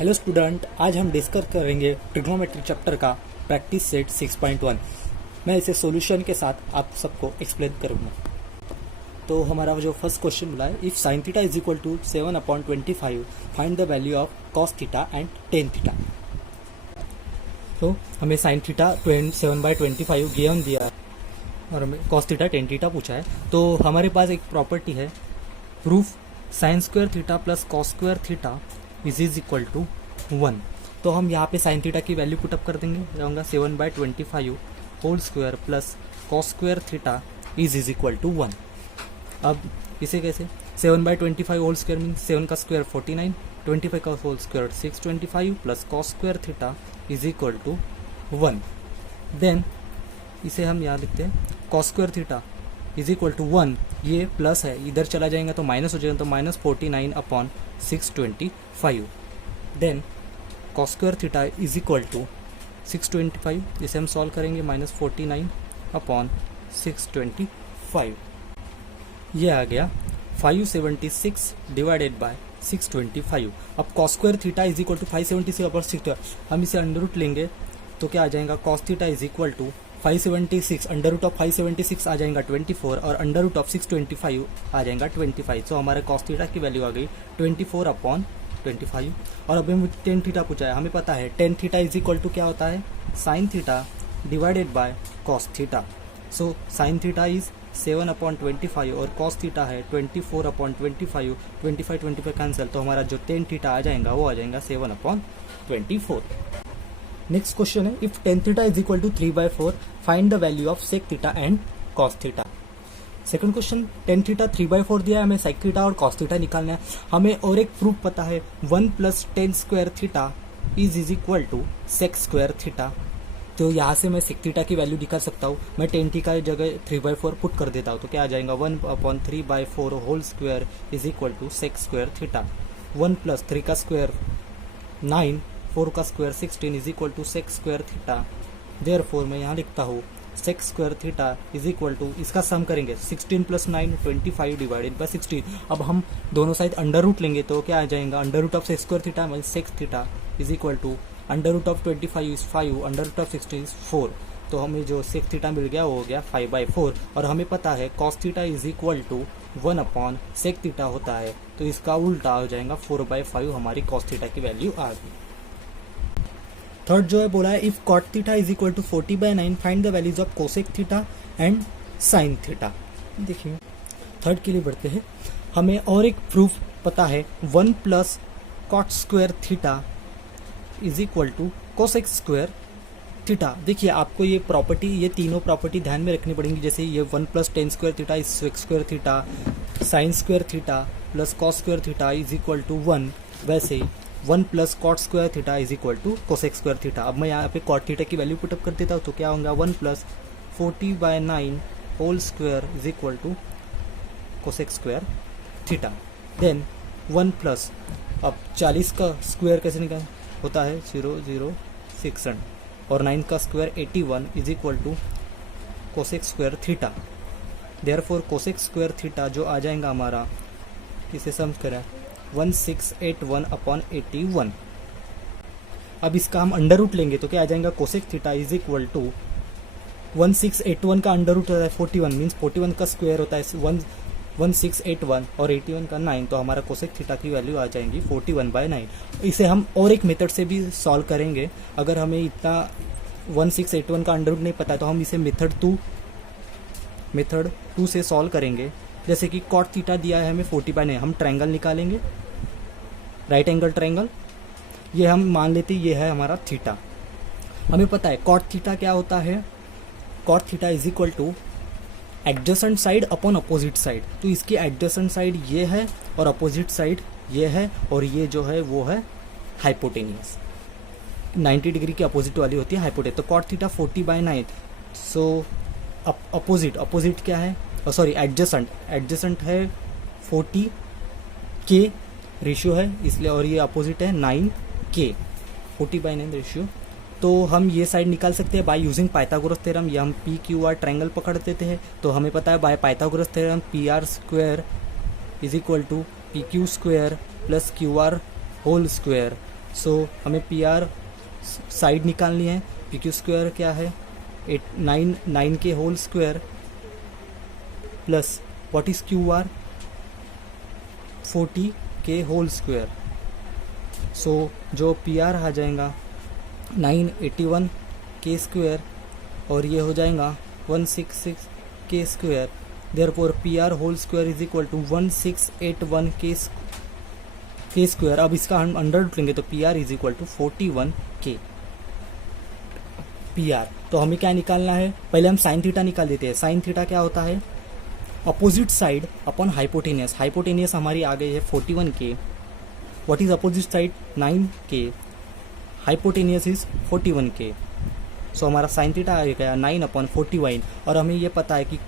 Hello student, आज हम discuss करेंगे ट्रिग्नोमेट्री चैप्टर का प्रैक्टिस सेट 6.1। मैं इसे सॉल्यूशन के साथ आप सबको एक्सप्लेन करूंगा। तो हमारा जो फर्स्ट क्वेश्चन मिला है, if sine theta is equal to 7/25 find the value of cos theta and tan theta. तो हमें साइन थीटा 7/25 गिवन दिया है और हमें कॉस थीटा टेन थीटा पूछा है। तो हमारे पास एक प्रॉपर्टी है, proof sine square theta plus cos square theta is equal to 1। तो हम यहाँ पे साइन थीटा की वैल्यू पुटअप कर देंगे, रहूँगा 7/25 whole square plus cos square theta is equal to 1। अब इसे कैसे, 7/25 होल स्क्वायर मीन 7 का स्क्वायर 49, 25 का whole square 625 plus cos square theta is equal to 1। Then इसे हम यहाँ लिखते हैं cos square theta is equal to 1। ये प्लस है, इधर चला जाएगा तो माइनस हो जाएगा, तो -49/625। Then cos square theta is equal to 625, इसे हम सॉल्व करेंगे, -49/625। ये आ गया 576 डिवाइडेड बाय 625। अब cos square theta is equal to 576/6, हम इसे अंडर रूट लेंगे तो क्या आ जाएगा, cos theta is equal to 576, under root of 576 आ जाएगा 24 और अंडर रूट ऑफ 625 आ जाएगा 25। तो हमारे कॉस थीटा की वैल्यू आ गई 24/25। और अभी हमें टेन थीटा पूछा है, हमें पता है ten theta is equal to क्या होता है, sine theta divided by cos theta. So sine theta is 7/25 और कॉस थीटा है 24/25, 25 कैंसिल, तो हमारा जो टेन थीटा आ जाएगा वो आ जाएगा 7/24। नेक्स्ट क्वेश्चन है, if tan theta is equal to 3/4 find the value of sec theta and cos theta. Second question, tan theta 3/4 दिया है, हमें सेक थीटा और कॉस थीटा निकालना है। हमें और एक प्रूफ पता है, 1 + tan square theta is equal to sec square theta. तो यहाँ से मैं सेक थीटा की वैल्यू निकाल सकता हूँ। मैं टेन थीटा की जगह 3/4 पुट कर देता हूँ, तो क्या आ जाएगा, 1/3/4 whole square is equal to sec square theta. 1 + 3 का स्क्वायर 9, 4 का square 16 is equal to sec square theta. Therefore मैं यहाँ लिखता हूँ sec square theta is equal to, इसका सम करेंगे 16 + 9 25 डिवाइडेड बाय 16। अब हम दोनों साइड अंडर रूट लेंगे तो क्या आ जाएगा, under root of sec square theta mean sec theta is equal to under root of 25 is 5, under root of 16 is 4। तो हमें जो सेक थीटा मिल गया वो हो गया 5/4। और हमें पता है cos theta is equal to 1/सेक थीटा होता है, तो इसका उल्टा हो जाएगा 4/5। हमारी कॉस थीटा की वैल्यू आ गई। थर्ड जो है बोला है, if cot theta is equal to 40/9 find the values of cosec theta and sine theta. देखिए थर्ड के लिए बढ़ते हैं, हमें और एक प्रूफ पता है, 1 + cot square theta is equal to cosec square theta. देखिए आपको ये प्रॉपर्टी, ये तीनों प्रॉपर्टी ध्यान में रखनी पड़ेंगी। जैसे ये 1 + tan square theta is sec square theta, sine square theta plus cos square theta is equal to 1, वैसे 1 + cot square theta is equal to cosec square theta. अब मैं यहाँ पे कॉट थीटा की वैल्यू पुटअप कर देता हूँ, तो क्या होगा, 1 + 40/9 whole square is equal to cosec square theta. Then 1 + अब 40 का स्क्वायर कैसे निकाल होता है, 006 और 9 का square 81 is equal to cosec square theta. Therefore cosec square theta जो आ जाएगा हमारा, इसे सम करें 1681/81। अब इसका हम अंडर रूट लेंगे तो क्या आ जाएगा, cosec theta is equal to 1681 का अंडर रूट होता है 41, मीन्स 41 का स्क्वायर होता है 1681 और 81 का 9, तो हमारा कोसेक थीटा की वैल्यू आ जाएगी 41/9। इसे हम और एक मेथड से भी सॉल्व करेंगे। अगर हमें इतना 1681 का अंडर रूट नहीं पता है तो हम इसे मेथड 2 से सॉल्व करेंगे। जैसे कि कॉट थीटा दिया है हमें 40/9, हम ट्रायंगल निकालेंगे, राइट एंगल ट्रायंगल। ये हम मान लेते ये है हमारा थीटा। हमें पता है कॉट थीटा क्या होता है, cot theta is equal to adjacent side upon opposite side. तो इसकी एडजेसेंट साइड ये है और अपोजिट साइड ये है, और ये जो है वो है हाइपोटेनियस, 90 डिग्री की अपोजिट वाली होती है हाइपोटेनियस। तो कॉट थीटा 40/9, सो अपोजिट क्या है, सॉरी एडजेसेंट है 40 के रेशियो है इसलिए, और ये अपोजिट है 9k, 40/9 रेशियो। तो हम ये साइड निकाल सकते हैं बाय यूजिंग पाइथागोरस थ्योरम, या हम PQR ट्रायंगल पकड़ देते हैं। तो हमें पता है by Pythagoras theorem PR² is equal to PQ² + QR whole square so हमें पी आर साइड निकालनी है। पी क्यू स्क्वायर क्या है 9 के whole square plus what is Q R 40 के होल स्क्वायर। सो जो पी आर आ जाएगा 981 के स्क्वायर और ये हो जाएगा 166 के square. Therefore P R whole square is equal to 1681 के स्क्वायर। अब इसका हम अंडर रूट लेंगे तो P R is equal to 41 के पी आर। तो हमें क्या निकालना है, पहले हम साइन थीटा निकाल देते हैं। साइन थीटा क्या होता है, opposite side upon hypotenuse. Hypotenuse हमारी आ गई है 41 के। व्हाट इज अपोजिट साइड 9 के, हाइपोटेनियस इज 41 के। सो हमारा साइन थीटा आ गया 9/41 और हमें ये पता है कि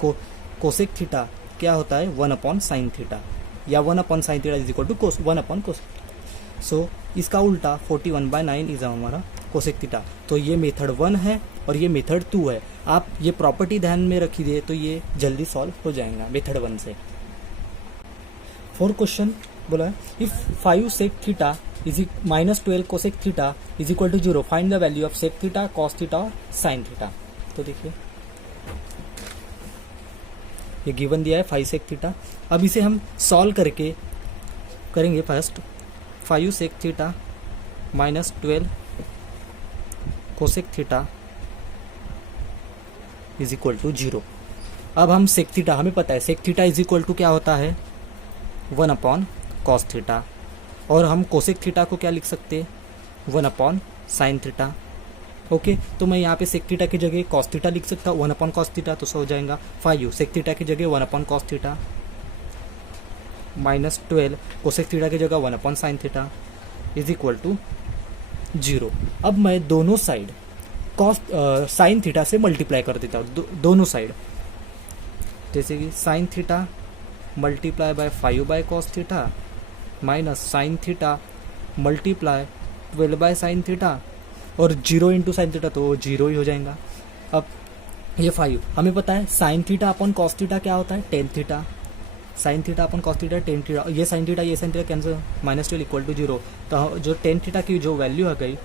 कोसेक थीटा क्या होता है 1/sin थीटा या 1/sin theta is equal to 1/cos। So इसका उल्टा 41/9 इज हमारा कोसेक थीटा। तो ये मेथड 1 है और ये मेथड 2 है। आप ये प्रॉपर्टी ध्यान में रखिए तो ये जल्दी सॉल्व हो जाएगा मेथड 1 से। 4 क्वेश्चन बोला है if 5 sec theta is -12 cosec theta is equal to 0 find the value of sec theta cos theta और साइन थीटा। तो देखिए ये गिवन दिया है 5 सेक थीटा। अब इसे हम सॉल्व करके करेंगे। First 5 sec theta -12 cosec theta is equal to 0। अब हम सेक थीटा, हमें पता है sec theta is equal to क्या होता है 1/cos थीटा और हम कोसेक थीटा को क्या लिख सकते हैं 1/sin थीटा। ओके, तो मैं यहाँ पे सेक थीटा की जगह कॉस थीटा लिख सकता हूँ 1/cos थीटा। तो हो जाएगा 5 सेक थीटा की जगह 1/cos थीटा -12 कोसेक थीटा की जगह 1/sin theta is equal to 0। अब मैं दोनों साइड कॉस साइन थीटा से मल्टीप्लाई कर देता हूँ दोनों साइड। जैसे कि sine theta multiply bye 5/cos theta minus sine theta multiply 12/sin theta और 0 इंटू साइन थीटा तो 0 ही हो जाएगा। अब ये 5 हमें पता है sine theta upon cos theta क्या होता है टेन थीटा। Sine theta upon cos theta tan theta, ये sine theta cancel -12 equal to 0। तो जो टेन थीटा की जो वैल्यू आ गई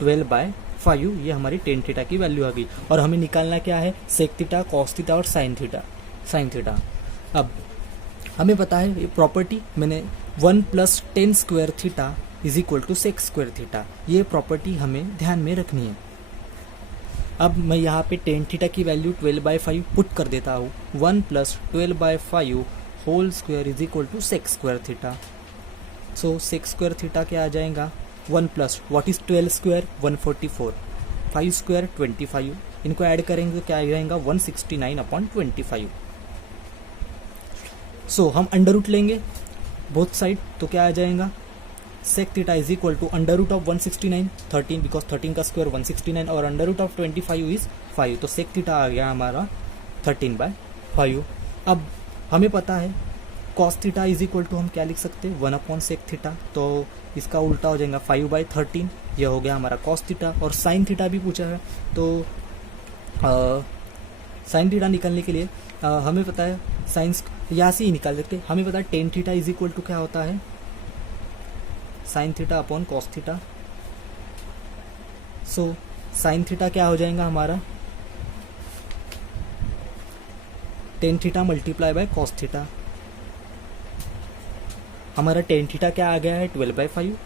12/5 ये हमारी टेन थीटा की वैल्यू आ गई। और हमें निकालना क्या है सेक थीटा कॉस थीटा और साइन थीटा। अब हमें पता है ये प्रॉपर्टी मैंने 1 + tan square theta is equal to sec square theta, ये प्रॉपर्टी हमें ध्यान में रखनी है। अब मैं यहाँ पे टेन थीटा की वैल्यू 12/5 पुट कर देता हूँ। 1 + 12/5 whole square is equal to sec square theta. So sec square theta क्या आ जाएगा 1 plus what is 12 square 144, 5 square 25, इनको ऐड करेंगे तो क्या आ जाएगा 169/25। सो हम अंडर रूट लेंगे बोथ साइड तो क्या आ जाएगा sec theta is equal to under root of 169 13 because 13 का स्क्वायर 169 और अंडर रूट ऑफ 25 इज 5। तो सेक थीटा आ गया हमारा 13/5। अब हमें पता है cos theta is equal to हम क्या लिख सकते हैं 1/sec थीटा। तो इसका उल्टा हो जाएगा 5/13, यह हो गया हमारा कॉस थीटा। और साइन थीटा भी पूछा है तो साइन थीटा निकालने के लिए हमें पता है साइंस यहाँ से ही निकाल सकते हैं। हमें पता है ten theta is equal to क्या होता है sine theta upon cos theta. So sine theta क्या हो जाएगा हमारा tan theta multiply by cos theta. हमारा टेन थीटा क्या आ गया है 12/5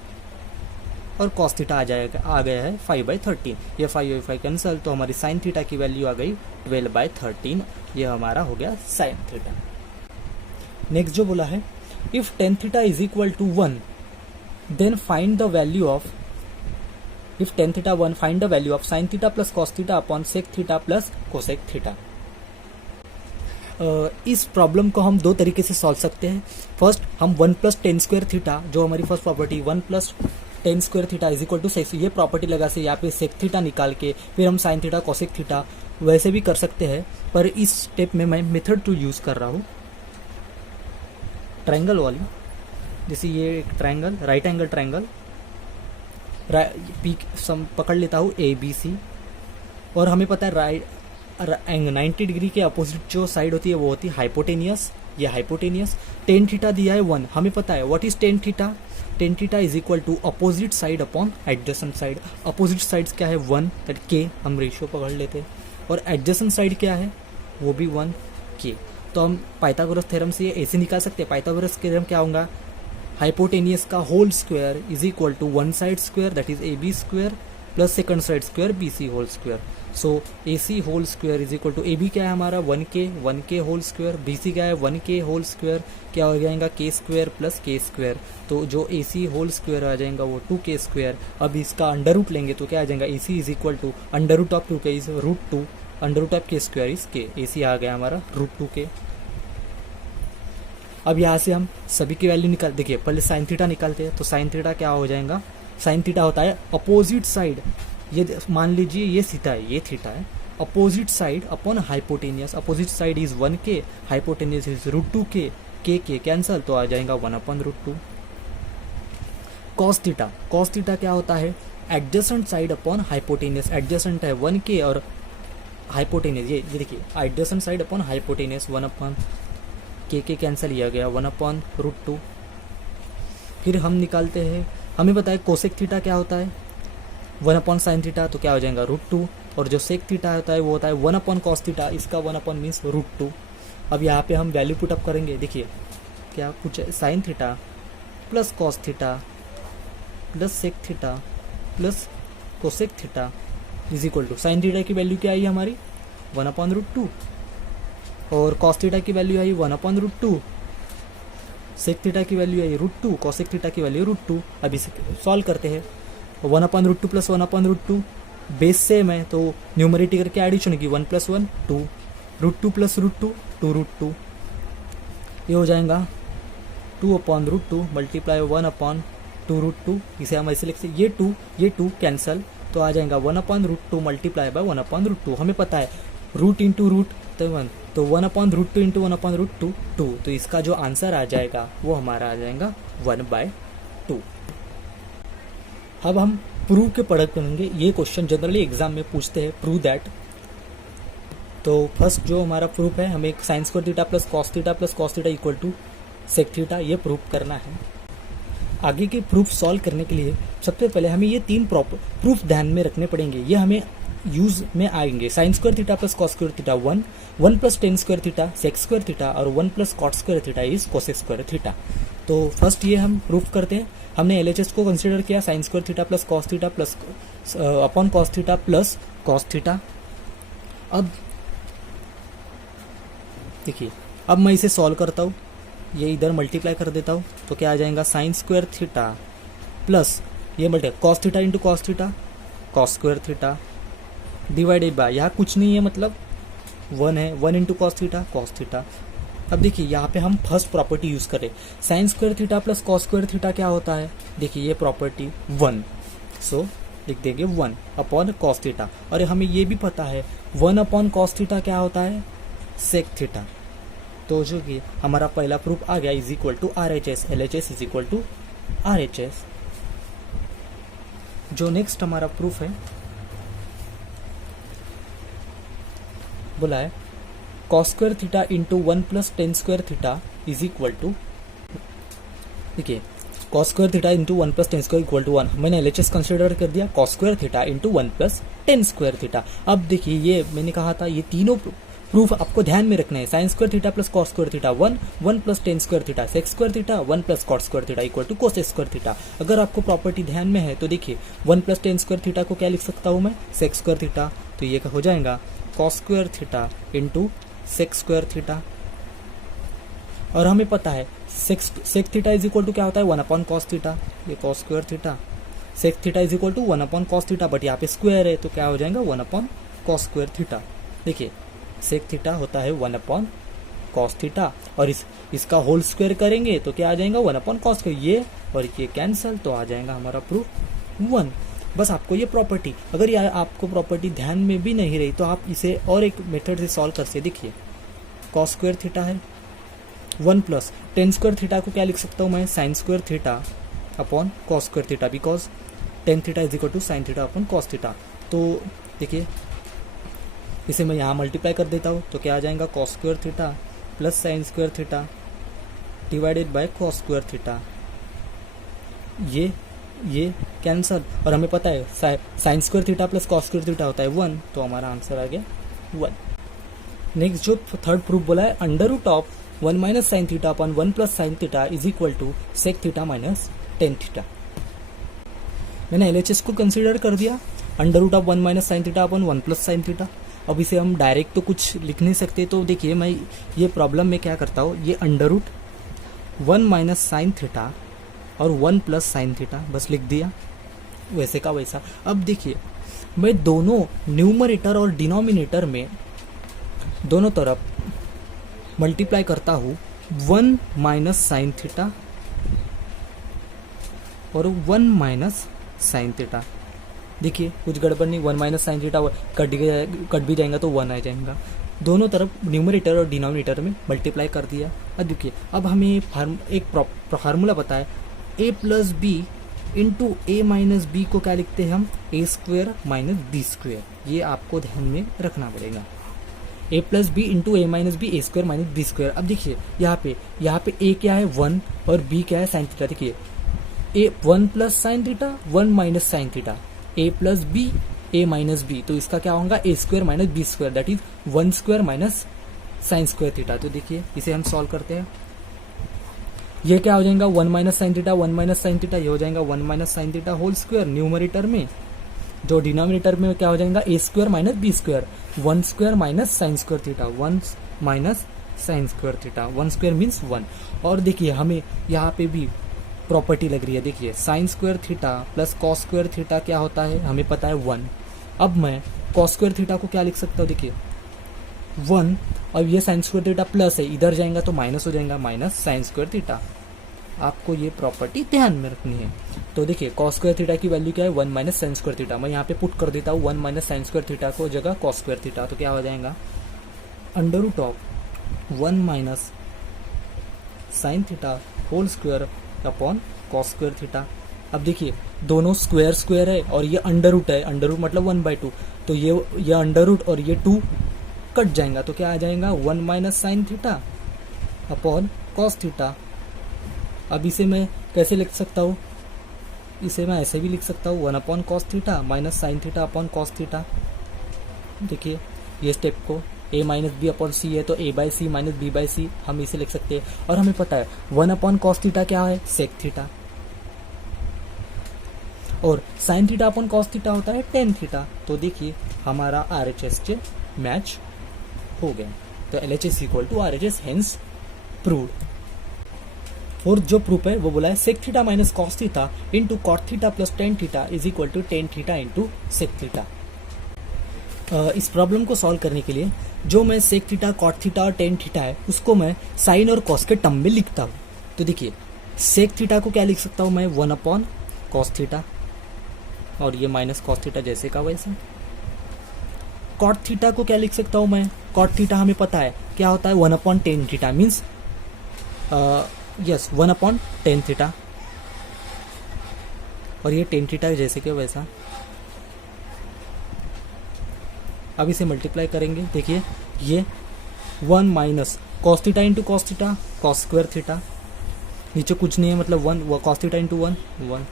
और कॉस थीटा आ गया है 5/13। ये 5 कैंसल तो हमारी साइन थीटा की वैल्यू आ गई 12/13। ये हमारा हो गया साइन थीटा। नेक्स्ट जो बोला है if tan theta is equal to 1 then find the value of if tan theta 1 find the value of sine theta plus cos theta upon sec theta plus cosec theta. इस problem को हम दो तरीके से solve सकते हैं। First हम 1 + tan square theta जो हमारी first property 1 + tan square theta is equal to sec, ये प्रॉपर्टी लगा से यहाँ पे सेक थीटा निकाल के फिर हम साइन थीटा कोसेक थीटा वैसे भी कर सकते हैं। पर इस स्टेप में मैं मेथड 2 यूज कर रहा हूँ ट्रायंगल वाली। जैसे ये एक ट्रायंगल राइट एंगल ट्रायंगल पकड़ लेता हूँ ABC और हमें पता है 90 डिग्री के अपोजिट जो साइड होती है वो होती है हाइपोटेनियस ये हाइपोटेनियस। टेन थीटा दिया है 1, हमें पता है what is tan theta. Tan theta is equal to opposite side upon adjacent side. Opposite sides क्या है 1, दैट के, हम रेशियो पकड़ लेते हैं, और एडजेसेंट साइड क्या है वो भी 1 के। तो हम पाइथागोरस थ्योरम से ये ऐसे निकाल सकते हैं। पाइथागोरस थ्योरम क्या होगा, हाइपोटेनियस का whole square is equal to one side square that is A B square plus second side square B C whole square. So A C whole square is equal to A B क्या है हमारा 1 के whole square, B सी क्या है 1 के whole square, क्या हो जाएगा के स्क्वायर प्लस के स्क्वायर। तो जो ए सी होल स्क्वायर आ जाएगा वो 2 के स्क्वायर। अब इसका अंडर रूट लेंगे तो क्या आ जाएगा, A C is equal to under root of 2 is √2, under root of K square is K. A सी आ गया हमारा √2 के। अब यहाँ से हम सभी की वैल्यू निकाल, देखिए पहले साइन थीटा निकालते हैं। तो साइन थीटा क्या हो जाएगा, साइन थीटा होता है अपोजिट साइड, ये मान लीजिए ये थीटा है, ये थीटा है, opposite side upon hypotenuse. Opposite side is 1 के, हाइपोटेनियस इज √2 के कैंसल, तो आ जाएगा 1/√2। कॉस थीटा, कॉस थीटा क्या होता है, adjacent side upon hypotenuse. Adjacent है 1 के और हाइपोटेनियस ये देखिए एडजेसेंट साइड अपॉन हाइपोटेनियस 1 के कैंसिल किया गया 1/√2। फिर हम निकालते हैं, हमें बताए कोसेक थीटा क्या होता है 1/sin थीटा, तो क्या हो जाएगा √2, और जो सेक थीटा होता है वो होता है 1/cos थीटा, इसका 1 मीन्स √2। अब यहाँ पे हम वैल्यू पुटअप करेंगे, देखिए क्या कुछ sine theta plus cos theta plus sec theta plus cosec theta is equal to, sine theta की वैल्यू क्या आई हमारी 1/√2, और कॉस थीटा की वैल्यू आई 1/√2, सेक थीटा की वैल्यू आई √2, कॉसेक थीटा की वैल्यू √2। अब इसे सॉल्व करते हैं, 1/√2 प्लस 1/√2 बेस सेम है तो न्यूमरेटर की एडिशन होगी 1 + 1 2, √2 प्लस √2 2√2, ये हो जाएगा 2/√2 मल्टीप्लाई 1/2√2। इसे हम ऐसे लिख सकते, ये 2 कैंसल, तो आ जाएगा 1/√2 मल्टीप्लाई बाय 1/√2। हमें पता है रूट इंटू रूट तो 1, तो 1/√2 इंटू 1/√2 2, तो इसका जो आंसर आ जाएगा वो हमारा आ जाएगा 1/2। अब हम प्रूव के प्रोडक्ट करेंगे। ये क्वेश्चन जनरली एग्जाम में पूछते हैं, प्रूव दैट। तो फर्स्ट जो हमारा प्रूफ है, हमें sine square theta plus cos theta equal to sec theta, ये प्रूफ करना है। आगे के प्रूफ सॉल्व करने के लिए सबसे पहले हमें ये 3 प्रूफ ध्यान में रखने पड़ेंगे, ये हमें यूज में आएंगे। Sine square theta plus cos square theta 1 plus tan square theta sec square theta, और 1 plus cot square theta is cosec square theta. तो फर्स्ट ये हम प्रूफ करते हैं। हमने LHS को कंसिडर किया, sign square theta plus cos theta plus upon cos theta plus cos theta. अब देखिए, अब मैं इसे सॉल्व करता हूँ, ये इधर मल्टीप्लाई कर देता हूँ, तो क्या आ जाएगा साइन स्क्वायर थीटा प्लस ये multiply cos theta into cos theta cos square theta divided bye, यहाँ कुछ नहीं है मतलब 1 है, 1 इंटू कॉस थीटा। अब देखिए यहाँ पे हम फर्स्ट प्रॉपर्टी यूज करें, sign square theta plus cos square theta क्या होता है, देखिए ये प्रॉपर्टी 1, सो लिख देंगे 1 अपॉन कॉस थीटा। और हमें ये भी पता है 1 अपॉन कॉस थीटा क्या होता है सेक थीटा। तो जो कि हमारा पहला प्रूफ आ गया is equal to RHS, LHS is equal to RHS। जो नेक्स्ट हमारा प्रूफ है बोला है cos square theta into 1 plus tan square theta is equal to, देखिए cos square theta into 1 plus tan square equal to 1, मैंने LHS consider कर दिया cos square theta into 1 plus tan square theta. अब देखिए ये मैंने कहा था ये तीनों प्रूफ आपको ध्यान में रखना है, sine square theta plus cos square theta 1 plus tan square theta sec square theta 1 plus cot square theta equal to cosec square theta. अगर आपको प्रॉपर्टी ध्यान में है तो देखिए 1 प्लस टेन स्क्वायर थीटा को क्या लिख सकता हूँ मैं सेक स्क्वायर थीटा, तो ये हो जाएगा cos square theta into sec square theta. और हमें पता है sec theta is equal to क्या होता है 1/cos थीटा, ये cos square theta, sec theta is equal to 1/cos theta, but यहाँ पे स्क्वायर है तो क्या हो जाएगा 1/cos स्क्वायर थीटा। देखिए सेक थीटा होता है 1/cos थीटा, और इसका होल स्क्वायर करेंगे तो क्या आ जाएगा 1/cos स्क्वायर, ये और ये कैंसल, तो आ जाएगा हमारा प्रूफ 1। बस आपको ये प्रॉपर्टी, अगर यार आपको प्रॉपर्टी ध्यान में भी नहीं रही तो आप इसे और एक मेथड से सॉल्व कर सकते। देखिए कॉस स्क्वायर थीटा है 1 प्लस टेन स्क्वायर थीटा को क्या लिख सकता हूँ मैं sine square theta upon cos square theta, because tan theta is equal to sine theta upon cos theta. तो देखिए इसे मैं यहाँ मल्टीप्लाई कर देता हूँ तो क्या आ जाएगा cos square theta plus sign square theta divided by cos square theta, ये कैंसल, और हमें पता है sine square theta plus cos square theta होता है 1, तो हमारा आंसर आ गया 1। नेक्स्ट जो थर्ड प्रूफ बोला है, under root of 1 minus sine theta upon 1 plus sine theta is equal to sec theta minus tan theta. मैंने LHS को कंसीडर कर दिया, under root of 1 minus sine theta upon 1 plus sine theta. अब इसे हम direct तो कुछ लिख नहीं सकते, तो देखिए मैं ये प्रॉब्लम में क्या करता हूँ, ये under root 1 minus sine theta और 1 प्लस साइन थीटा बस लिख दिया वैसे का वैसा। अब देखिए मैं दोनों न्यूमरेटर और डिनोमिनेटर में दोनों तरफ मल्टीप्लाई करता हूँ 1 माइनस साइन थीटा और 1 माइनस साइन थीटा। देखिए कुछ गड़बड़ नहीं, 1 माइनस साइन थीटा कट भी जाएगा तो 1 आ जाएगा। दोनों तरफ न्यूमरेटर और डिनोमिनेटर में मल्टीप्लाई कर दिया। अब देखिए अब हमें एक फार्मूला पता है, a plus B into A minus b को क्या लिखते हैं हम, a square minus b square. ये आपको ध्यान में रखना पड़ेगा, a plus B into A minus b a square minus b square. अब देखिए यहाँ पे a क्या है 1 और b क्या है साइन थीटा। देखिए a 1 plus sine theta 1 minus sine theta, a plus b a minus b, तो इसका क्या होगा a square minus B square, that is 1 square minus sine square theta. तो देखिए इसे हम सॉल्व करते हैं, ये क्या हो जाएगा 1 minus sine theta 1 minus sine theta, ये हो जाएगा 1 minus sine theta whole square numerator में, जो डिनोमिनेटर में क्या हो जाएगा a square minus B square, 1 square minus sine square theta 1 minus sine square theta, 1 square means 1। और देखिए हमें यहाँ पे भी प्रॉपर्टी लग रही है, देखिए sine square theta plus cos square theta क्या होता है हमें पता है 1। अब मैं कॉस स्क्वायर थीटा को क्या लिख सकता हूँ, देखिए 1 और ये साइन स्क्वायर थीटा प्लस है, इधर जाएगा तो माइनस हो जाएगा, माइनस साइन स्क्वायर थीटा। आपको ये प्रॉपर्टी ध्यान में रखनी है। तो देखिए कॉस स्क्वायर थीटा की वैल्यू क्या है 1 माइनस साइन स्क्वायर थीटा, मैं यहाँ पे पुट कर देता हूँ 1 माइनस साइन स्क्वायर थीटा को जगह कॉस स्क्वायर थीटा, तो क्या हो जाएगा under root of 1 minus sine theta whole square upon cos square theta. अब देखिए दोनों स्क्वायर स्क्वायर है और ये अंडर रूट है, अंडर रूट मतलब 1/2, तो ये अंडर रूट और ये 2 कट जाएगा, तो क्या आ जाएगा 1 minus sine theta upon cos theta. अब इसे मैं कैसे लिख सकता हूँ, इसे मैं ऐसे भी लिख सकता हूँ 1 upon cos theta minus sine theta upon cos theta. देखिए ये स्टेप को a minus B upon C है, तो a by C minus B by C हम इसे लिख सकते हैं। और हमें पता है 1 अपॉन कॉस थीटा क्या है सेक थीटा, और sine theta upon cos theta होता है टेन थीटा। तो देखिए हमारा RHS से मैच हो गया, तो LHS equal to RHS hence proved. और जो प्रूफ है वो बोला है sec theta minus cos theta into cot theta plus tan theta is equal to tan theta into sec theta. इस प्रॉब्लम को सॉल्व करने के लिए जो मैं सेक थीटा कॉट थीटा और टेन थीटा है उसको मैं साइन और कॉस के टर्म में लिखता हूँ। तो देखिए सेक थीटा को क्या लिख सकता हूँ मैं 1 अपॉन कॉस थीटा, और ये माइनस कॉस थीटा जैसे का वैसा। कॉट थीटा को क्या लिख सकता हूँ मैं, कॉट थीटा हमें पता है क्या होता है 1 upon tan theta means yes 1 upon tan theta, और ये टेन थीटा जैसे कि वैसा। अब इसे मल्टीप्लाई करेंगे, देखिए ये 1 minus cos theta into cos theta cos square theta, नीचे कुछ नहीं है मतलब 1 कॉस थीटा इंटू 1 1,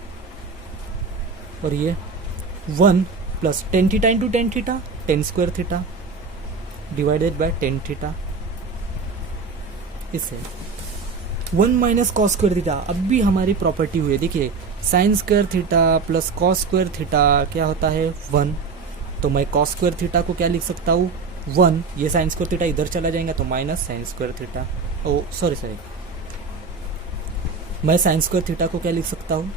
और ये 1 plus tan theta into tan theta tan square theta divided by ten theta. इसे 1 माइनस कॉस स्क्वायर थीटा, अब भी हमारी प्रॉपर्टी हुई है, देखिए sine square theta plus cos square theta क्या होता है 1, तो मैं कॉस स्क्वायर थीटा को क्या लिख सकता हूँ 1, ये साइन स्क्वायर थीटा इधर चला जाएगा तो माइनस साइन स्क्वायर थीटा, ओ सॉरी मैं साइन स्क्वायर थीटा को क्या लिख सकता हूँ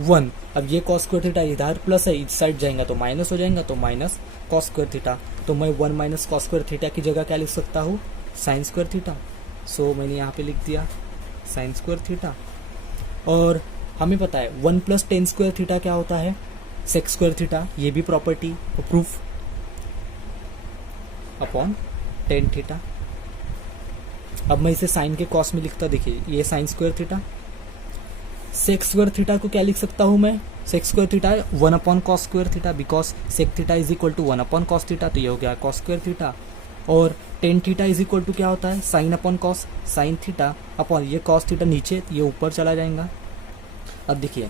1। अब ये कॉस स्क्वायर थीटा इधर प्लस है, इस साइड जाएगा तो माइनस हो जाएगा, तो माइनस कॉस स्क्वायर थीटा, तो मैं 1 माइनस कॉस स्क्वायर थीटा की जगह क्या लिख सकता हूँ साइन स्क्वायर थीटा। सो मैंने यहाँ पे लिख दिया साइन स्क्वायर थीटा। और हमें पता है 1 प्लस टेन स्क्वायर थीटा क्या होता है सेक स्क्वायर थीटा, ये भी property proof upon tan theta. अब मैं इसे साइन के कॉस में लिखता, देखिए ये sine square theta, sec square theta को क्या लिख सकता हूँ मैं, sec square theta 1 upon cos square theta, because sec theta is equal to 1 upon cos theta, तो ये हो गया कॉस स्क्वायर थीटा। और tan theta is equal to क्या होता है, sine upon cos, sine theta upon ये कॉस थीटा नीचे, ये ऊपर चला जाएगा। अब देखिए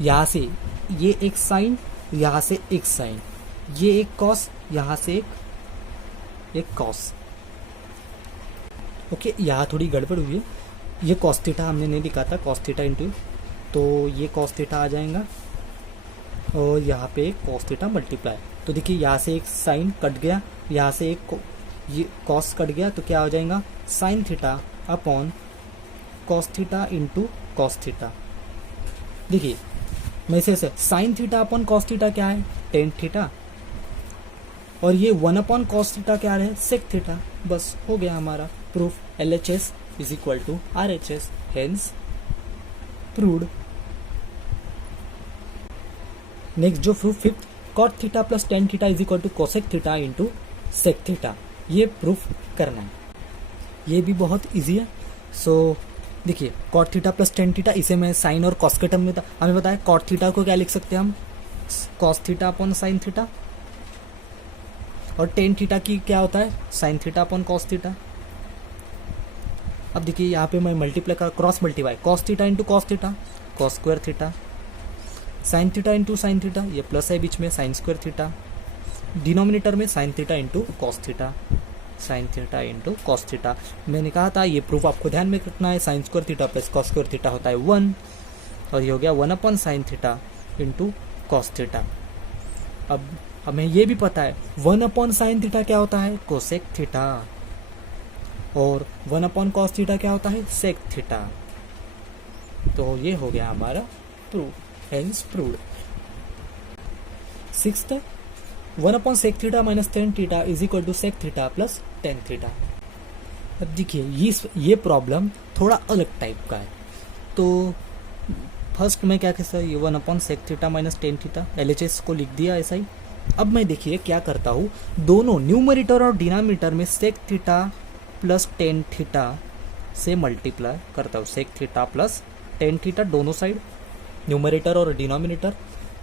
यहाँ से ये एक साइन, यहाँ से एक साइन, ये एक कॉस, यहाँ से एक कॉस। ओके, यहाँ थोड़ी गड़बड़ हुई है, ये कॉस थीटा हमने नहीं लिखा था, कॉस थीटा इंटू, तो ये कॉस थीटा आ जाएगा और यहाँ पे एक कॉस थीटा मल्टीप्लाई। तो देखिए यहाँ से एक साइन कट गया, यहाँ से एक ये कॉस कट गया, तो क्या हो जाएगा, sign theta upon cos theta into cos theta. देखिए मैं से sign theta upon cos theta क्या है, टेन थीटा, और ये 1 अपॉन कॉस थीटा क्या है, सेक थीटा। बस हो गया हमारा proof, LHS is equal to RHS, hence proved. Next जो proof fifth, cot theta plus tan theta is equal to cosec theta into sec theta, ये प्रूफ करना है। ये भी बहुत इजी है। सो देखिए cot theta plus tan theta, इसे मैं साइन और कॉस के टर्म में हमें बताया, कॉट थीटा को क्या लिख सकते हैं हम, cos theta upon sine theta, और टेन थीटा की क्या होता है, sine theta upon cos theta. अब देखिए यहाँ पे मैं मल्टीप्लाई कर, cross multiply, cos theta into cos theta, cos square theta, sine theta into sine theta, ये प्लस है बीच में, साइन स्क्वायर थीटा, डिनोमिनेटर में sine theta into cos theta, sine theta into cos theta. मैंने कहा था ये proof आपको ध्यान में रखना है, sine square theta plus cos square theta होता है 1, और ये हो गया 1 upon sine theta into cos theta. अब हमें ये भी पता है 1 अपॉन साइन थीटा क्या होता है, कोसेक थीटा, और 1 अपॉन कॉस थीटा क्या होता है, सेक थीटा। तो ये हो गया हमारा proof, hence proved. Sixth, 1 upon sec theta minus tan theta is equal to sec theta plus tan theta. अब देखिए ये प्रॉब्लम थोड़ा अलग टाइप का है। तो फर्स्ट मैं क्या कहता हूँ, ये 1 upon sec theta minus tan theta, LHS को लिख दिया ऐसा ही। अब मैं देखिए क्या करता हूँ, दोनों न्यूमरेटर और डिनोमिनेटर में sec theta plus tan theta से मल्टीप्लाई करता हूँ, sec theta plus tan theta दोनों साइड, न्यूमरेटर और डिनोमिनेटर।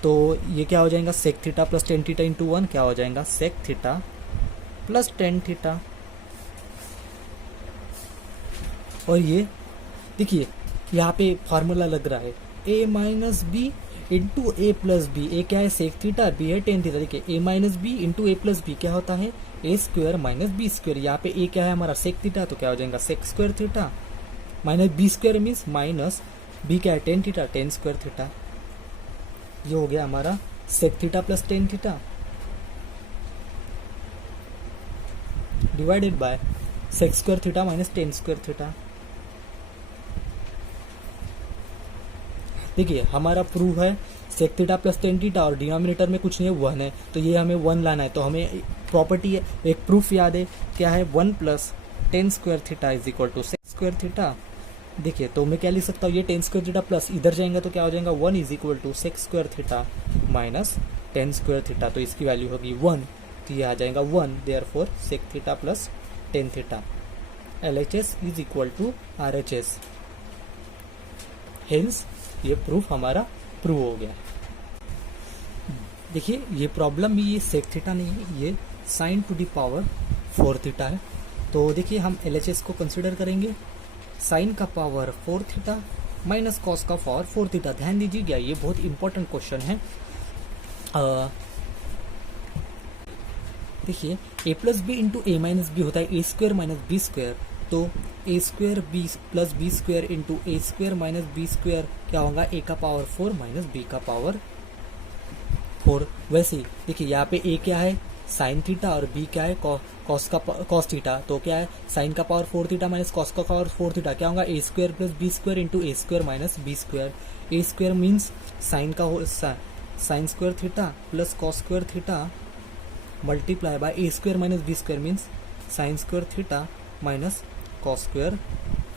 तो ये क्या हो जाएगा, sec theta plus tan theta into 1 क्या हो जाएगा, sec theta plus tan theta. और ये देखिए यहाँ पे फार्मूला लग रहा है, a minus B into A plus B. A क्या है, सेक थीटा, बी है टेन थीटा। देखिए a minus B into A plus B क्या होता है, A square minus B square. यहाँ पे a क्या है हमारा, सेक थीटा, तो क्या हो जाएगा sec square theta minus B square means minus b क्या है, ten theta, tan square theta. ये हो गया हमारा sec theta plus tan theta divided by sec square theta minus tan square theta. देखिए हमारा प्रूफ है sec theta plus tan theta, और डिनोमिनेटर में कुछ नहीं है, 1 है, तो ये हमें 1 लाना है। तो हमें प्रॉपर्टी है, एक प्रूफ याद है क्या है, 1 plus tan square theta is equal to sec square theta. देखिए तो मैं क्या लिख सकता हूँ, ये टेन स्क्वायर थीटा प्लस इधर जाएंगे तो क्या हो जाएगा, 1 is equal to sec square theta minus tan square theta. तो इसकी वैल्यू होगी 1, तो ये आ जाएगा 1, therefore sec theta plus tan theta. LHS is equal to RHS, hence ये प्रूफ हमारा प्रूव हो गया। देखिए ये प्रॉब्लम भी ये सेक थीटा नहीं है, ये sine to the power 4 theta है। तो देखिए हम LHS को कंसिडर करेंगे, साइन का पावर 4 थीटा माइनस कॉस का पावर 4 थीटा। ध्यान दीजिएगा ये बहुत इंपॉर्टेंट क्वेश्चन है। देखिए a plus B into A minus B होता है A square minus B square, तो A square B plus B square into A square minus B square क्या होगा, ए का पावर 4 माइनस बी का पावर 4। वैसे ही देखिए यहाँ पे ए क्या है, साइन थीटा, और बी क्या है, कॉस थीटा। तो क्या है, साइन का पावर 4 थीटा माइनस कॉस का पावर 4 थीटा क्या होगा, A square plus B square into A square minus B square. A square means sine का sine square theta plus cos square theta multiply by A square minus B square means sine square theta minus cos square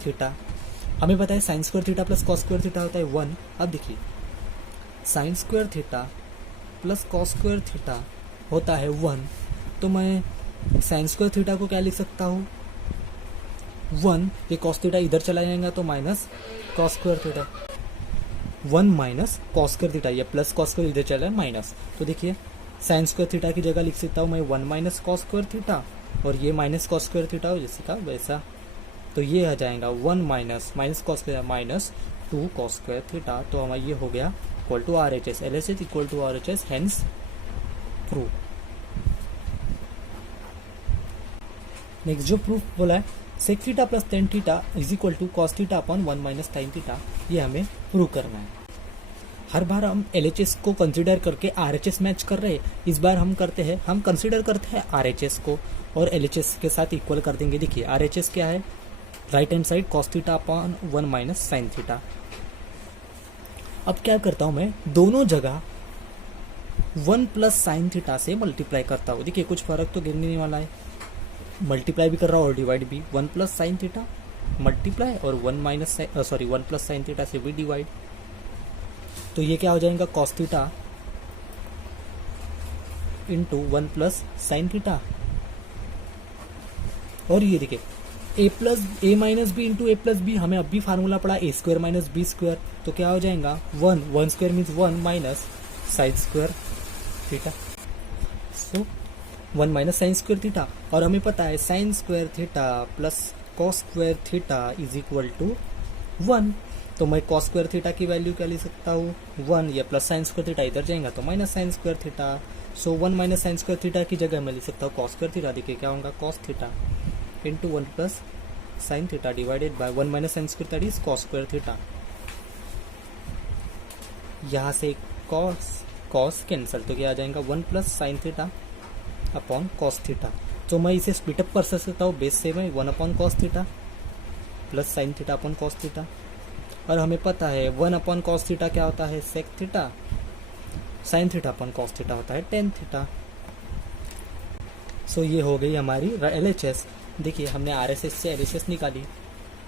theta. हमें पता है sine square theta plus cos square theta होता है 1। अब देखिए sine square theta plus cos square theta होता है 1, तो मैं साइन स्क्वायर थीटा को क्या लिख सकता हूँ, 1, ये कॉस थीटा इधर चला जाएगा तो minus cos square theta, 1 minus cos square theta, ये प्लस कॉस स्क्वायर इधर चला है माइनस। तो देखिए साइन स्क्वायर थीटा की जगह लिख सकता हूँ मैं 1 माइनस कॉस स्क्वायर थीटा और ये माइनस कॉस स्क्वायर थीटा हो जैसे का वैसा, तो ये आ जाएगा 1 minus cos square minus 2 cos square theta. तो हमारा ये हो गया equal to R H S, L H S equal to R H S, hence prove. Next जो प्रूफ बोला है sec theta plus tan theta is equal to cos theta upon 1 minus sine theta, ये हमें prove करना है। हर बार हम LHS को consider करके RHS मैच कर रहे हैं, इस बार हम करते हैं, हम कंसीडर करते हैं RHS को और LHS के साथ इक्वल कर देंगे। देखिए RHS क्या है, right hand side cos theta upon 1 minus sine theta. अब क्या करता हूं मैं, दोनों जगह 1 प्लस साइन थीटा से मल्टीप्लाई करता हूँ। देखिए कुछ फर्क तो गिरने नहीं वाला है, मल्टीप्लाई भी कर रहा हूँ और डिवाइड भी। 1 प्लस साइन थीटा मल्टीप्लाई और 1 प्लस साइन थीटा से भी डिवाइड। तो ये क्या हो जाएगा, cos theta into 1 plus sine theta. और ये देखिए A minus B into A plus B, हमें अभी फार्मूला पड़ा A square minus B square, तो क्या हो जाएगा 1 square means 1 minus sine square theta, so 1 minus sine square theta. और हमें पता है sine square theta plus cos square theta is equal to 1, तो मैं कॉस स्क्वायर थीटा की वैल्यू क्या ले सकता हूँ 1, या प्लस साइन स्क्वायर थीटा इधर जाएगा तो minus sine square theta, so 1 minus sine square theta की जगह मैं ले सकता हूँ कॉस स्क्वायर थीटा। देखिए क्या होगा, cos theta into 1 plus sine theta divided bye 1 minus sine square theta is cos square theta. यहाँ से कॉस कैंसल, तो क्या आ जाएगा 1 plus sine theta upon cos theta. तो मैं इसे स्प्लिटअप कर सकता हूँ बेस से, मैं 1 upon cos theta plus sine theta upon cos theta. और हमें पता है 1 अपॉन कॉस थीटा क्या होता है, sec theta, sine theta upon cos theta होता है टेन थीटा। सो ये हो गई हमारी LHS। देखिए हमने RSS से LHS निकाली,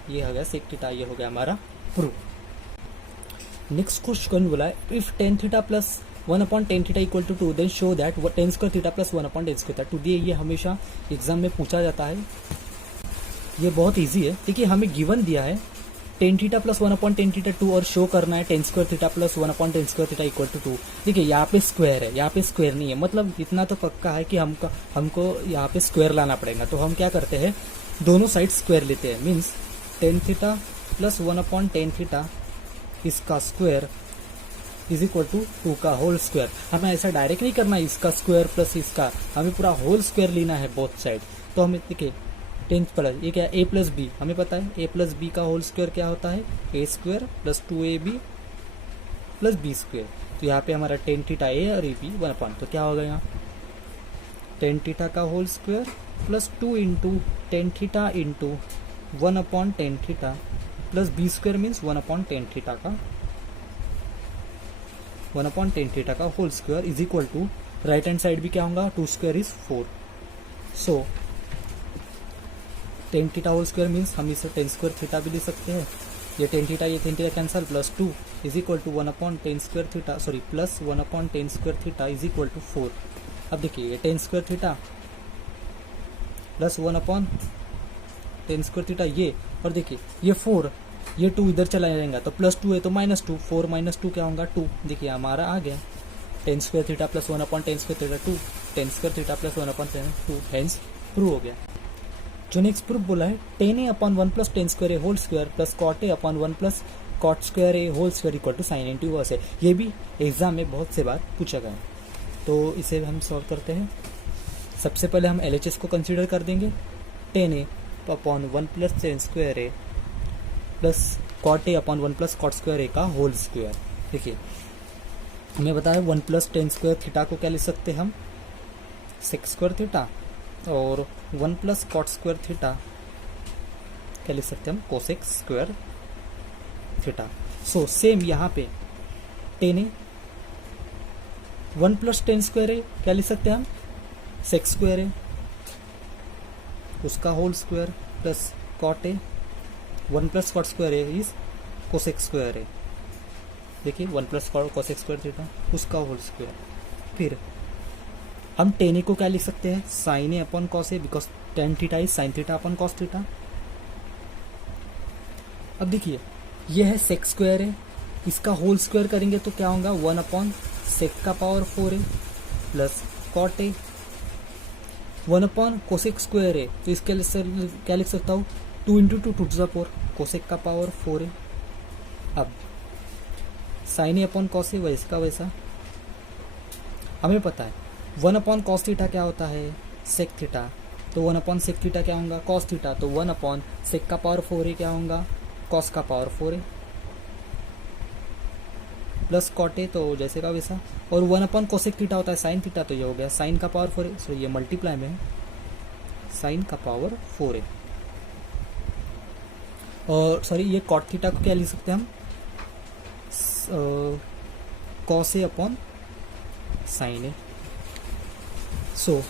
ये हो गया सेक थीटा, ये हो गया हमारा प्रूफ। नेक्स्ट क्वेश्चन बोला है if tan theta plus 1 upon tan theta equal to 2 then show that tan square theta plus 1 upon tan square theta 2। ये हमेशा एग्जाम में पूछा जाता है, ये बहुत ईजी है। देखिए हमें गिवन दिया है ten theta plus 1 upon tan theta 2 और शो करना है tan square theta plus 1 upon tan square theta equal to 2। देखिए यहाँ पे स्क्वायर है, यहाँ पे स्क्वायर नहीं है, मतलब इतना तो पक्का है कि हमको यहाँ पे स्क्वायर लाना पड़ेगा। तो हम क्या करते हैं, दोनों साइड स्क्वायर लेते हैं, means tan theta plus 1 upon tan theta इसका स्क्वायर इज इक्वल टू 2 का होल स्क्वायर। हमें ऐसा डायरेक्ट नहीं करना है इसका स्क्वायर प्लस इसका, हमें पूरा होल स्क्वायर लेना है बोथ साइड। तो हमें देखिए टेन प्लस ये क्या है, ए प्लस बी, हमें पता है ए प्लस बी का होल स्क्वायर क्या होता है, A square plus 2ab plus B square. तो यहाँ पे हमारा टेन थीटा ए और ए बी 1 अपॉन, तो क्या होगा यहाँ टेन थीटा का whole square plus 2 into tan theta into 1 upon tan theta plus B square means 1 upon tan theta का 1 अपॉन टेन थीटा का whole square is equal to right hand side भी क्या होगा 2 square is 4। So tan theta whole square means हम इसे ten square theta भी ले सकते हैं, ये tan theta cancel plus 2 is equal to 1 upon tan square theta plus 1 upon tan square theta is equal to 4। अब देखिए ये tan square theta plus 1 upon tan square theta ये, और देखिए ये 4, ये 2 इधर चला जाएगा तो प्लस 2 है तो माइनस 2, 4 माइनस 2 क्या होगा 2। देखिए हमारा आ गया tan square theta plus 1 upon tan square theta 2, tan square theta plus 1 upon 2, hence prove हो गया। जो नेक्स्ट प्रूफ बोला है tan A upon 1 plus tan square a whole square plus cot A upon 1 plus cot square a whole square equal to sine inverse है। ये भी exam में बहुत से बार पूछा गया है, तो इसे हम सॉल्व करते हैं। सबसे पहले हम LHS को कंसीडर कर देंगे, tan A upon 1 plus tan square A plus cot A upon 1 plus cot square A का होल स्क्वायर। देखिए हमें बताया 1 प्लस टेन स्क्वायर थीटा को क्या ले सकते हैं हम, सेक स्क्वायर थीटा, और 1 प्लस कॉट स्क्वायर थीटा क्या लिख सकते हैं हम, cosec square theta. So same यहाँ पे tan A 1 plus tan square A क्या लिख सकते हैं हम, सेक स्क्वायर ए उसका whole square plus cot A 1 plus cot square A is cosec square A. देखिए 1 प्लस कोसेक स्क्वायर थीटा उसका होल स्क्वायर। फिर हम टेन ए को क्या लिख सकते हैं, sine A upon cos A, because tan theta is sine theta upon cos theta. अब देखिए ये है सेक स्क्वायर है, इसका होल स्क्वायर करेंगे तो क्या होगा 1 अपॉन सेक का power 4 a plus cot A 1 upon cosec square है, तो इसके लिए क्या लिख सकता हूँ, 2 into two to the power cosec का पावर 4 है। अब sine A upon cos a वैसे का वैसा। हमें पता है 1 अपॉन कॉस थीटा क्या होता है, सेक थीटा, तो 1 अपॉन सेक थीटा क्या होगा, कॉस थीटा, तो 1 अपॉन सेक का पावर 4 है क्या होगा, कॉस का पावर 4 है, प्लस कॉट ए, तो जैसे का वैसा। और 1 अपॉन कोसेक थीटा होता है साइन थीटा, तो ये हो गया साइन का पावर 4 है, सो ये मल्टीप्लाई में साइन का पावर 4 है। और सॉरी ये कॉट थीटा को क्या लिख सकते हैं हम, कॉस ए अपॉन साइन ए। सो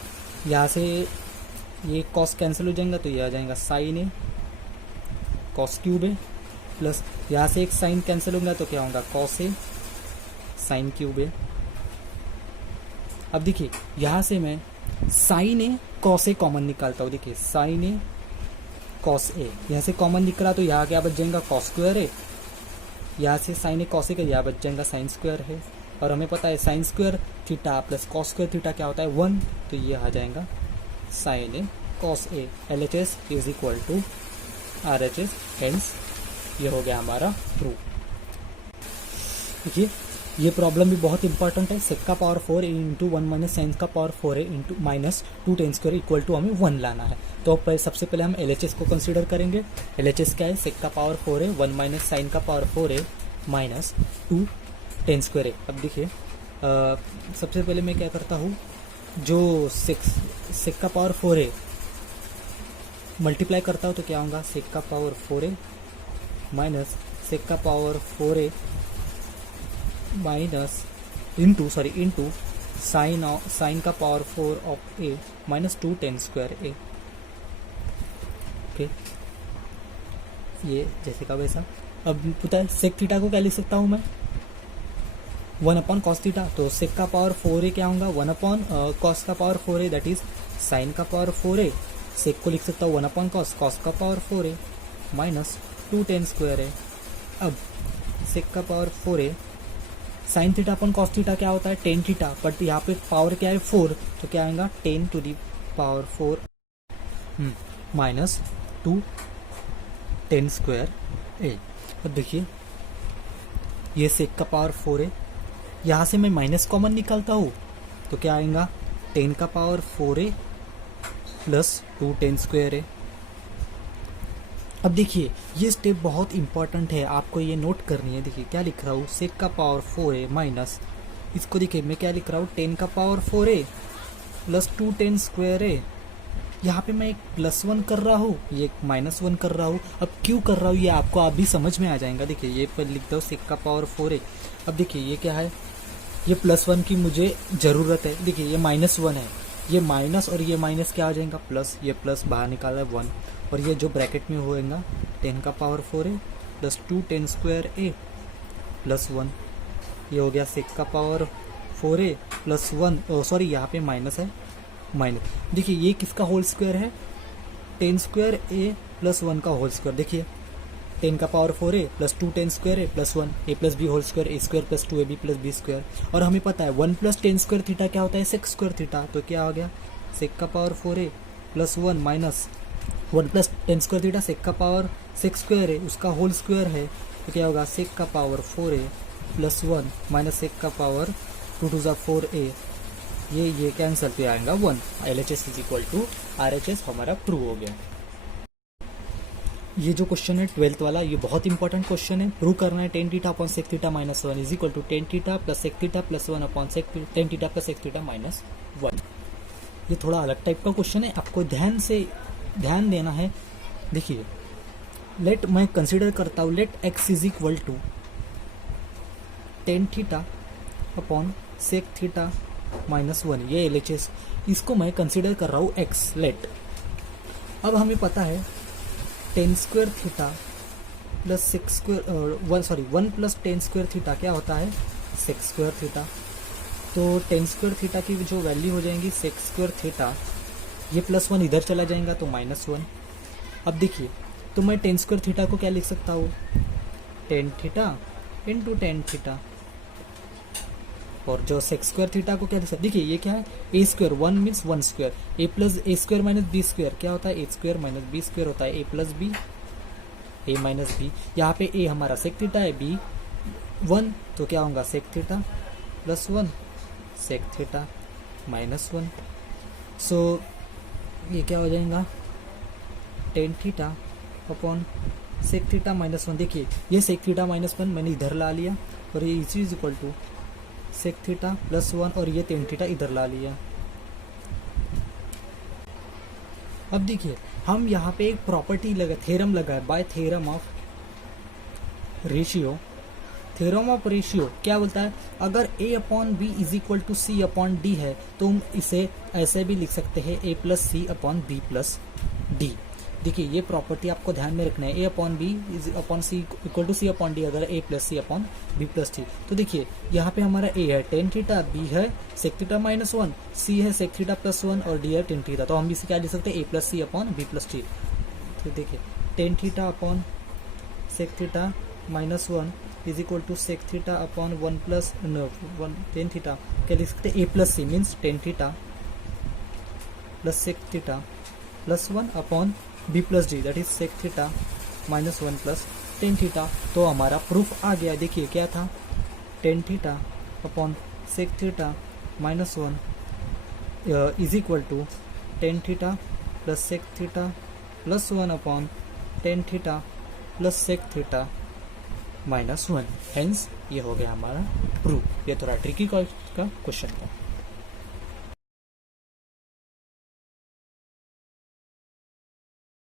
यहाँ से ये कॉस कैंसिल हो जाएगा, तो ये आ जाएगा साइन ए कॉस क्यूब है, प्लस यहाँ से एक साइन कैंसिल होगा तो क्या होगा, कॉस ए साइन क्यूब है। अब देखिए यहाँ से मैं sign a cos A common निकालता हूँ, देखिए साइन ए कॉस ए यहाँ से कॉमन निकला, तो यहाँ क्या बच जाएगा, कॉस स्क्वायर है, यहाँ से साइन ए कॉस ए का यहाँ बच जाएगा साइन स्क्वायर है। और हमें पता है sine square theta plus cos square theta क्या होता है, 1, तो ये आ जाएगा sine a cos a. LHS is equal to RHS, hence ये हो गया हमारा प्रूफ। देखिए ये प्रॉब्लम भी बहुत इंपॉर्टेंट है, सेक का पावर 4 इंटू 1 माइनस साइन का पावर 4 है into minus 2 tan square equal to हमें 1 लाना है। तो सबसे पहले हम LHS को कंसीडर करेंगे। LHS क्या है, सेक का पावर 4 है, 1 माइनस साइन का पावर 4 है, माइनस 2 टेन स्क्वायर है। अब देखिए सबसे पहले मैं क्या करता हूँ, जो सेक का पावर 4 है मल्टीप्लाई करता हूँ, तो क्या होगा, सेक का पावर 4 है माइनस सेक का पावर 4 है माइनस इंटू साइन का power 4 of A minus 2 tan square A. Okay, ये जैसे का वैसा। अब पता है सेक थीटा को क्या लिख सकता हूँ मैं, 1 अपॉन कॉस थीटा, तो सेक का पावर 4 है क्या होगा, 1 अपॉन कॉस का पावर 4 है, दैट इज साइन का पावर 4 है, सेक को लिख सकता हूँ 1 अपॉन कॉस, कॉस का पावर 4 है माइनस 2 टेन स्क्वायर है। अब सेक का पावर 4 है, sine theta upon cos theta क्या होता है, टेन थीटा, बट यहाँ पे पावर क्या है 4, तो क्या आएगा 10 to the power 4 minus 2 tan square A. अब देखिए ये सेक का पावर 4 है, यहाँ से मैं माइनस कॉमन निकालता हूँ, तो क्या आएगा 10 का पावर 4 है प्लस 2 टेन स्क्वायर है। अब देखिए ये स्टेप बहुत इंपॉर्टेंट है, आपको ये नोट करनी है। देखिए क्या लिख रहा हूँ, सेक का पावर 4 है माइनस, इसको देखिए मैं क्या लिख रहा हूँ, 10 का पावर 4 है प्लस 2 टेन स्क्वायर है। यहाँ पे मैं एक +1 कर रहा हूँ, ये एक -1 कर रहा हूँ। अब क्यों कर रहा हूँ ये आपको अभी समझ में आ जाएगा। देखिए ये पर लिखता हूँ सेक का पावर 4 है। अब देखिए ये क्या है, ये +1 की मुझे ज़रूरत है। देखिए ये -1 है, ये माइनस और ये माइनस क्या आ जाएगा प्लस, ये प्लस बाहर निकाला है 1, और ये जो ब्रैकेट में होएगा 10 का पावर 4 है plus 2 tan square A plus 1, ये हो गया सेक का पावर 4 है प्लस 1, सॉरी यहाँ पे माइनस है, माइनस। देखिए ये किसका होल स्क्वायर है, 10 स्क्वायर ए प्लस 1 का होल स्क्वायर। देखिए 10 का पावर 4 है प्लस 2 10 स्क्वायर है plus 1 A plus B whole square, A square plus 2ab plus B square. और हमें पता है 1 प्लस 10 स्क्वायर थीटा क्या होता है, सेक स्क्वायर थीटा। तो क्या हो गया, सेक का पावर 4 है plus 1 minus 1 plus 10 square theta, sec का पावर सेक स्क्वायर है उसका होल स्क्वायर है, तो क्या होगा सेक का पावर 4 है प्लस 1 माइनस सेक का पावर 2 टू ज़ा 4a, ये कैंसिल पे आएगा 1। LHS is equal to RHS हमारा प्रूव हो गया। ये जो क्वेश्चन है 12th वाला, ये बहुत इंपॉर्टेंट क्वेश्चन है। प्रूव करना है tan theta upon sec theta minus 1 is equal to tan theta plus sec theta plus 1 upon tan theta plus sec theta minus 1। ये थोड़ा अलग टाइप का क्वेश्चन है, आपको ध्यान देना है। देखिए लेट मैं कंसिडर करता हूँ, let x is equal to tan theta upon sec theta minus 1, ये LHS, इसको मैं कंसिडर कर रहा हूँ x लेट। अब हमें पता है tan square theta plus sec square 1 plus tan square theta क्या होता है, सेक स्क्वायर थीटा। तो tan स्क्वायर थीटा की जो वैल्यू हो जाएंगी सेक स्क्वायर थीटा, ये +1 इधर चला जाएगा तो -1। अब देखिए तो मैं tan स्क्वायर थीटा को क्या लिख सकता हूँ, tan theta into tan theta और जो सेक स्क्वायर थीटा को क्या लिख सकते, देखिए ये क्या है, A square, 1 means 1 square, A plus A square minus B square क्या होता है, A square minus B square होता है, A plus B, A minus B. यहाँ पे ए हमारा सेक थीटा है, बी 1, तो क्या होगा sec theta plus 1 sec theta minus 1। So ये क्या हो जाएगा, tan theta upon sec theta minus 1। देखिए ये सेक थीटा माइनस 1 मैंने इधर ला लिया, और ये is equal to sec theta plus 1, और ये टेन थीटा इधर ला लिया। अब देखिए हम यहाँ पे एक प्रॉपर्टी लगा, थ्योरम लगा है, by theorem of ratio. Theorem of ratio क्या बोलता है, अगर a upon B is equal to C upon D है तो हम इसे ऐसे भी लिख सकते हैं a plus C upon B plus D. देखिए ये प्रॉपर्टी आपको ध्यान में रखना है, a upon B is upon C equal to C upon D, अगर a plus C upon B plus D. तो देखिए यहाँ पे हमारा a है टेन थीटा, b है सेक थीटा माइनस 1, c है सेक थीटा प्लस 1 और d है टेन थीटा। तो हम इसे क्या लिख सकते हैं, a plus C upon B plus D. तो देखिए tan theta upon sec theta minus 1 is equal to sec theta upon 1 plus one tan theta, क्या लिख सकते हैं, A plus C means tan theta plus sec theta plus 1 upon B plus D, that is sec theta minus 1 plus tan theta. तो हमारा proof आ गया। देखिए क्या था, tan theta upon sec theta minus 1 is equal to tan theta plus sec theta plus 1 upon tan theta plus sec theta minus 1। Hence ये हो गया हमारा प्रूफ। ये थोड़ा ट्रिकी का क्वेश्चन था।